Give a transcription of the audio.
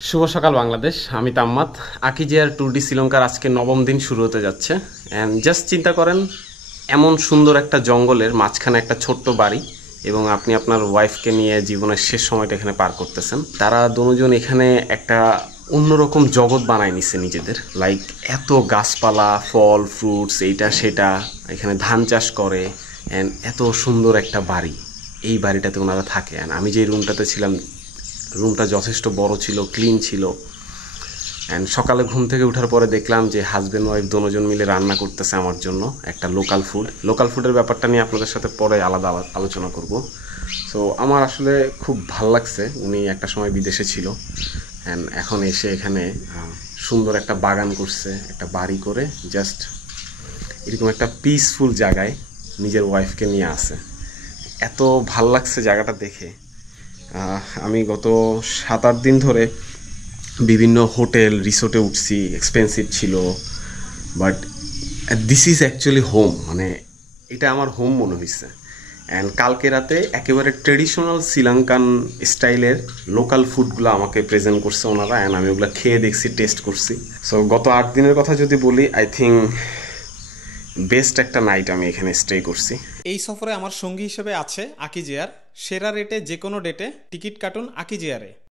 শুভ সকাল বাংলাদেশ। আমি তাম্মাদ। আকিজিয়ার tour D শ্রীলঙ্কার আজকে নবম দিন শুরু হতে যাচ্ছে। অ্যান্ড জাস্ট চিন্তা করেন, এমন সুন্দর একটা জঙ্গলের মাঝখানে একটা ছোট্ট বাড়ি, এবং আপনি আপনার ওয়াইফকে নিয়ে জীবনের শেষ সময়টা এখানে পার করতেছেন। তারা দুজন এখানে একটা অন্যরকম জগৎ বানায় নিছে নিজেদের। লাইক এত গাছপালা, ফল, ফ্রুটস, এইটা সেটা, এখানে ধান চাষ করে। অ্যান্ড এত সুন্দর একটা বাড়ি, এই বাড়িটাতে ওনারা থাকে। অ্যান্ড আমি যে রুমটাতে ছিলাম, রুমটা যথেষ্ট বড় ছিল, ক্লিন ছিল। অ্যান্ড সকালে ঘুম থেকে ওঠার পরে দেখলাম যে হাজব্যান্ড ওয়াইফ দুজন মিলে রান্না করতেছে আমার জন্য একটা লোকাল ফুড। লোকাল ফুডের ব্যাপারটা নিয়ে আপনাদের সাথে পরে আলাদা আলোচনা করব। সো আমার আসলে খুব ভাল লাগছে। উনি একটা সময় বিদেশে ছিল, অ্যান্ড এখন এসে এখানে সুন্দর একটা বাগান করছে, একটা বাড়ি করে জাস্ট এরকম একটা পিসফুল জায়গায় নিজের ওয়াইফকে নিয়ে আসে। এত ভাল লাগছে জায়গাটা দেখে। আমি গত 7-8 দিন ধরে বিভিন্ন হোটেল রিসোর্টে উঠছি, এক্সপেন্সিভ ছিল, but this is actually home. মানে এটা আমার হোম মনে হয়েছে। অ্যান্ড কালকে রাতে একেবারে ট্রেডিশনাল শ্রীলঙ্কান স্টাইলের লোকাল ফুডগুলো আমাকে প্রেজেন্ট করছে ওনারা, অ্যান্ড আমি ওগুলো খেয়ে দেখছি, টেস্ট করছি। সো গত 8 দিনের কথা যদি বলি, আই থিঙ্ক বেস্ট একটা নাইট আমি এখানে স্টে করছি। এই সফরে আমার সঙ্গী হিসেবে আছে আকিজিয়ার। সেরা রেটে যে কোনো ডেটে টিকিট কাটুন আকিজিয়ারে।